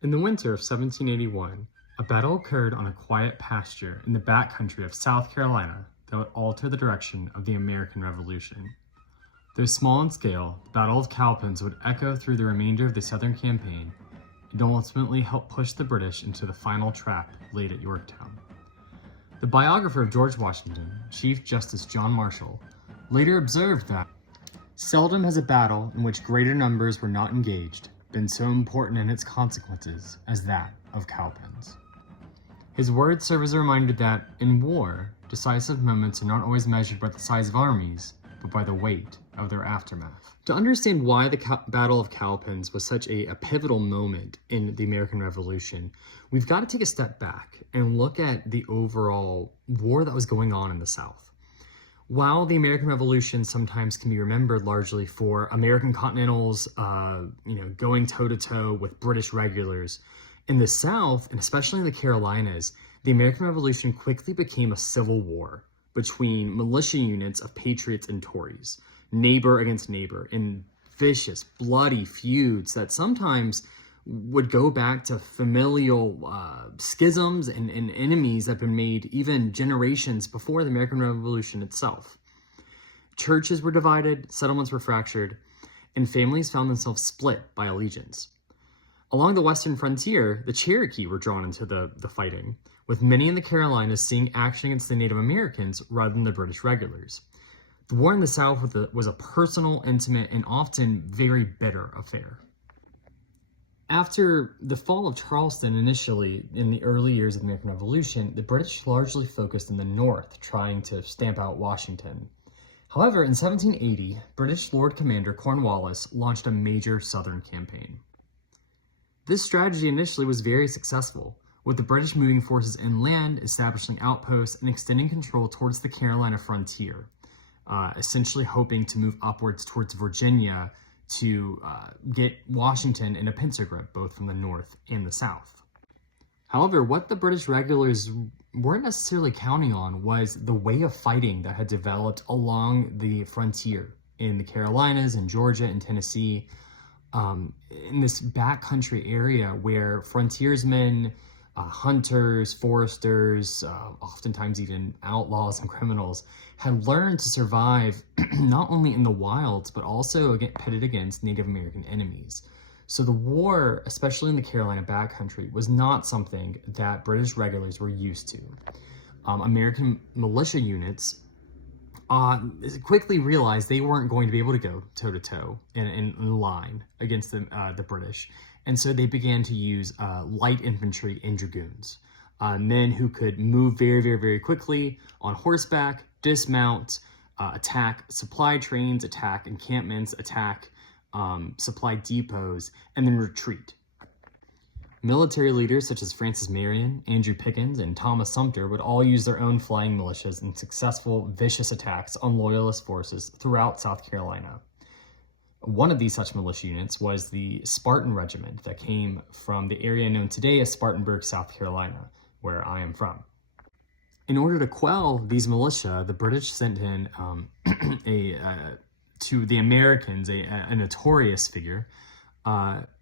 In the winter of 1781, a battle occurred on a quiet pasture in the backcountry of South Carolina that would alter the direction of the American Revolution. Though small in scale, the Battle of Cowpens would echo through the remainder of the Southern campaign and ultimately help push the British into the final trap laid at Yorktown. The biographer of George Washington, Chief Justice John Marshall, later observed that seldom has a battle in which greater numbers were not engaged been so important in its consequences as that of Cowpens. His words serve as a reminder that, in war, decisive moments are not always measured by the size of armies, but by the weight of their aftermath. To understand why the Battle of Cowpens was such a pivotal moment in the American Revolution, we've got to take a step back and look at the overall war that was going on in the South. While the American Revolution sometimes can be remembered largely for American Continentals, going toe-to-toe with British regulars, in the South, and especially in the Carolinas, the American Revolution quickly became a civil war between militia units of patriots and Tories, neighbor against neighbor, in vicious, bloody feuds that sometimes would go back to familial schisms and enemies that have been made even generations before the American Revolution itself. Churches were divided, settlements were fractured, and families found themselves split by allegiance. Along the western frontier, the Cherokee were drawn into the fighting, with many in the Carolinas seeing action against the Native Americans rather than the British regulars. The war in the South was a personal, intimate, and often very bitter affair. After the fall of Charleston initially in the early years of the American Revolution, the British largely focused in the north, trying to stamp out Washington. However, in 1780, British Lord Commander Cornwallis launched a major southern campaign. This strategy initially was very successful, with the British moving forces inland, establishing outposts, and extending control towards the Carolina frontier, essentially hoping to move upwards towards Virginia to get Washington in a pincer grip, both from the north and the south. However, what the British regulars weren't necessarily counting on was the way of fighting that had developed along the frontier in the Carolinas, in Georgia, and Tennessee, in this backcountry area where frontiersmen, hunters, foresters, oftentimes even outlaws and criminals, had learned to survive not only in the wilds, but also pitted against Native American enemies. So the war, especially in the Carolina backcountry, was not something that British regulars were used to. American militia units quickly realized they weren't going to be able to go toe-to-toe in line against the British. And so they began to use light infantry and dragoons, men who could move very, very, very quickly on horseback, dismount, attack supply trains, attack encampments, attack supply depots, and then retreat. Military leaders such as Francis Marion, Andrew Pickens, and Thomas Sumter would all use their own flying militias in successful, vicious attacks on Loyalist forces throughout South Carolina. One of these such militia units was the Spartan Regiment that came from the area known today as Spartanburg, South Carolina, where I am from. In order to quell these militia, the British sent in to the Americans a notorious figure,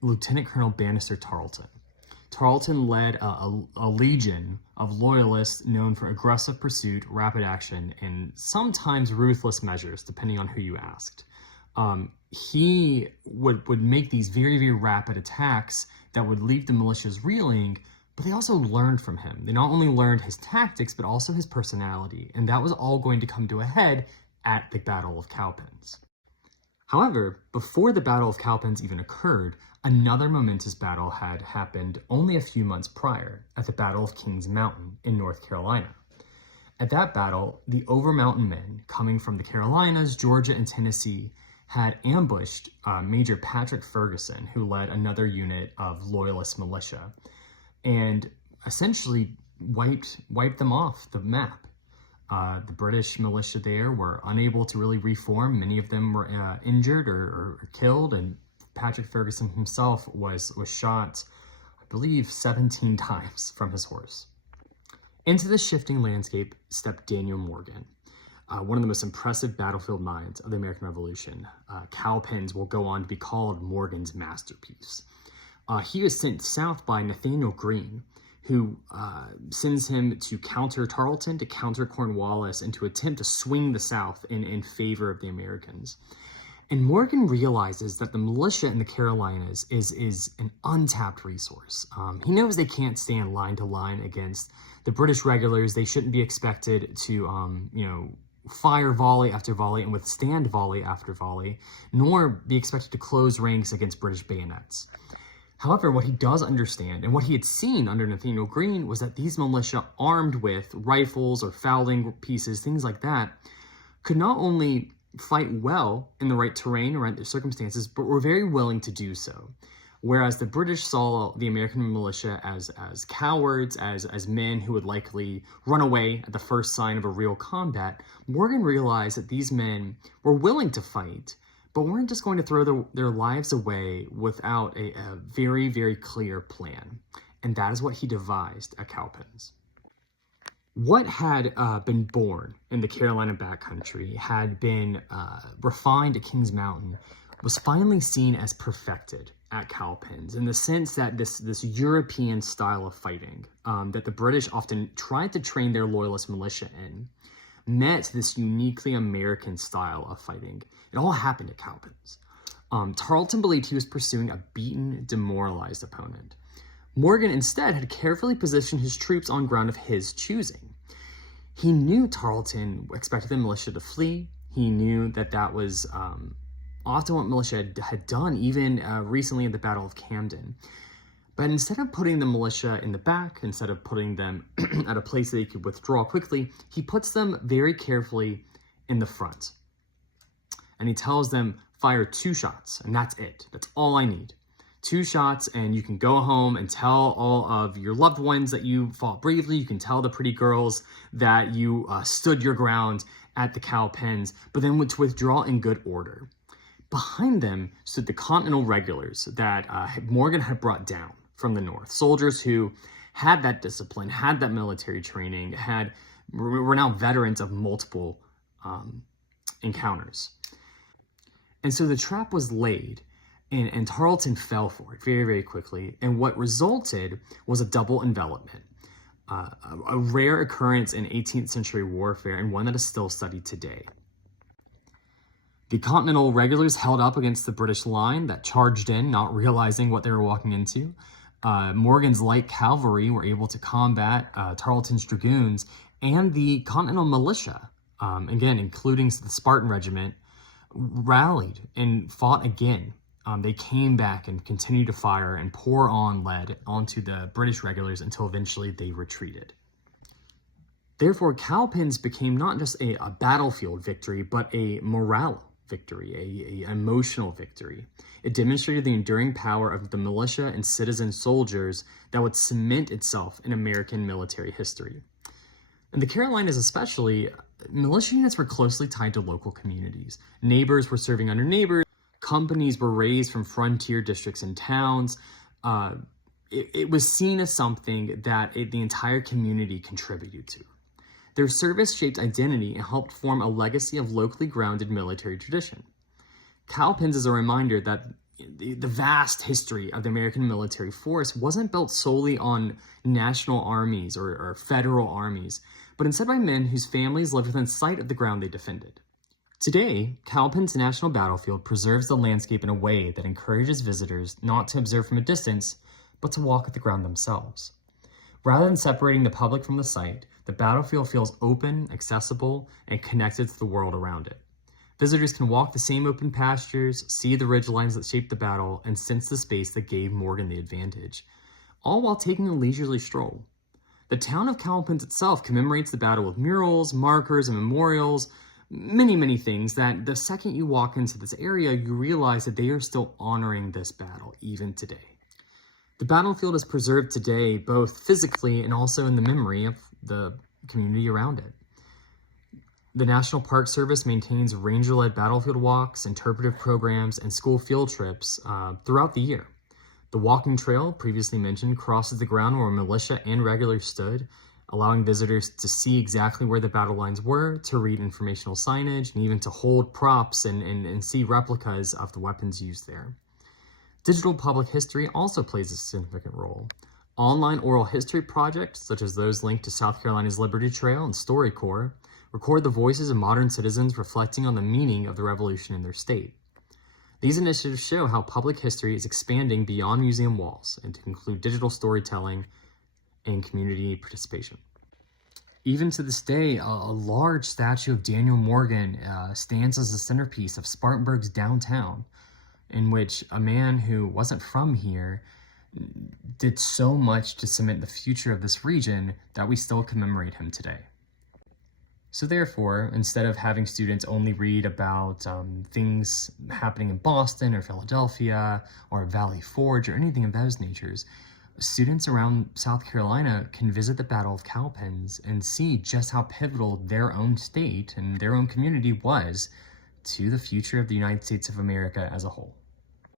Lieutenant Colonel Bannister Tarleton. Tarleton led a legion of loyalists known for aggressive pursuit, rapid action, and sometimes ruthless measures, depending on who you asked. He would make these very, very rapid attacks that would leave the militias reeling, but they also learned from him. They not only learned his tactics, but also his personality, and that was all going to come to a head at the Battle of Cowpens. However, before the Battle of Cowpens even occurred, another momentous battle had happened only a few months prior at the Battle of Kings Mountain in North Carolina. At that battle, the Over-Mountain men coming from the Carolinas, Georgia, and Tennessee had ambushed Major Patrick Ferguson, who led another unit of Loyalist militia, and essentially wiped them off the map. The British militia there were unable to really reform. Many of them were injured or killed, and Patrick Ferguson himself was shot, I believe, 17 times from his horse. Into this shifting landscape stepped Daniel Morgan, one of the most impressive battlefield minds of the American Revolution. Cowpens will go on to be called Morgan's masterpiece. He was sent south by Nathaniel Greene, who sends him to counter Tarleton, to counter Cornwallis, and to attempt to swing the South in favor of the Americans. And Morgan realizes that the militia in the Carolinas is an untapped resource. He knows they can't stand line to line against the British regulars. They shouldn't be expected to, fire volley after volley and withstand volley after volley, nor be expected to close ranks against British bayonets. However, what he does understand, and what he had seen under Nathaniel Greene, was that these militia, armed with rifles or fowling pieces, things like that, could not only fight well in the right terrain or right circumstances, but were very willing to do so. Whereas the British saw the American militia as cowards, as men who would likely run away at the first sign of a real combat, Morgan realized that these men were willing to fight, but weren't just going to throw their lives away without a very, very clear plan. And that is what he devised at Cowpens. What had been born in the Carolina backcountry, had been refined at Kings Mountain, was finally seen as perfected at Cowpens, in the sense that this European style of fighting that the British often tried to train their loyalist militia in, met this uniquely American style of fighting. It all happened at Cowpens. Tarleton believed he was pursuing a beaten, demoralized opponent. Morgan instead had carefully positioned his troops on ground of his choosing. He knew Tarleton expected the militia to flee. He knew that was often what militia had done, even recently at the Battle of Camden. But instead of putting the militia in the back, instead of putting them at a place that they could withdraw quickly, he puts them very carefully in the front. And he tells them, fire 2 shots, and that's it. That's all I need. 2 shots, and you can go home and tell all of your loved ones that you fought bravely. You can tell the pretty girls that you stood your ground at the Cowpens, but then to withdraw in good order. Behind them stood the Continental regulars that Morgan had brought down from the north. Soldiers who had that discipline, had that military training, were now veterans of multiple encounters. And so the trap was laid, and Tarleton fell for it very, very quickly. And what resulted was a double envelopment, a rare occurrence in 18th century warfare, and one that is still studied today. The Continental regulars held up against the British line that charged in, not realizing what they were walking into. Morgan's light cavalry were able to combat Tarleton's dragoons, and the Continental militia, again, including the Spartan regiment, rallied and fought again. They came back and continued to fire and pour on lead onto the British regulars until eventually they retreated. Therefore, Cowpens became not just a battlefield victory, but a morale victory, an emotional victory. It demonstrated the enduring power of the militia and citizen soldiers that would cement itself in American military history. In the Carolinas especially, militia units were closely tied to local communities. Neighbors were serving under neighbors. Companies were raised from frontier districts and towns. It was seen as something that the entire community contributed to. Their service shaped identity and helped form a legacy of locally grounded military tradition. Cowpens is a reminder that the vast history of the American military force wasn't built solely on national armies or federal armies, but instead by men whose families lived within sight of the ground they defended. Today, Cowpens National Battlefield preserves the landscape in a way that encourages visitors not to observe from a distance, but to walk at the ground themselves. Rather than separating the public from the site, the battlefield feels open, accessible, and connected to the world around it. Visitors can walk the same open pastures, see the ridgelines that shaped the battle, and sense the space that gave Morgan the advantage, all while taking a leisurely stroll. The town of Cowpens itself commemorates the battle with murals, markers, and memorials, many, many things that the second you walk into this area, you realize that they are still honoring this battle even today. The battlefield is preserved today both physically and also in the memory of the community around it. The National Park Service maintains ranger-led battlefield walks, interpretive programs, and school field trips throughout the year. The walking trail, previously mentioned, crosses the ground where militia and regulars stood, allowing visitors to see exactly where the battle lines were, to read informational signage, and even to hold props and see replicas of the weapons used there. Digital public history also plays a significant role. Online oral history projects, such as those linked to South Carolina's Liberty Trail and StoryCorps, record the voices of modern citizens reflecting on the meaning of the Revolution in their state. These initiatives show how public history is expanding beyond museum walls and to include digital storytelling and community participation. Even to this day, a large statue of Daniel Morgan stands as the centerpiece of Spartanburg's downtown, in which a man who wasn't from here did so much to cement the future of this region that we still commemorate him today. So therefore, instead of having students only read about things happening in Boston or Philadelphia or Valley Forge or anything of those natures, students around South Carolina can visit the Battle of Cowpens and see just how pivotal their own state and their own community was to the future of the United States of America as a whole.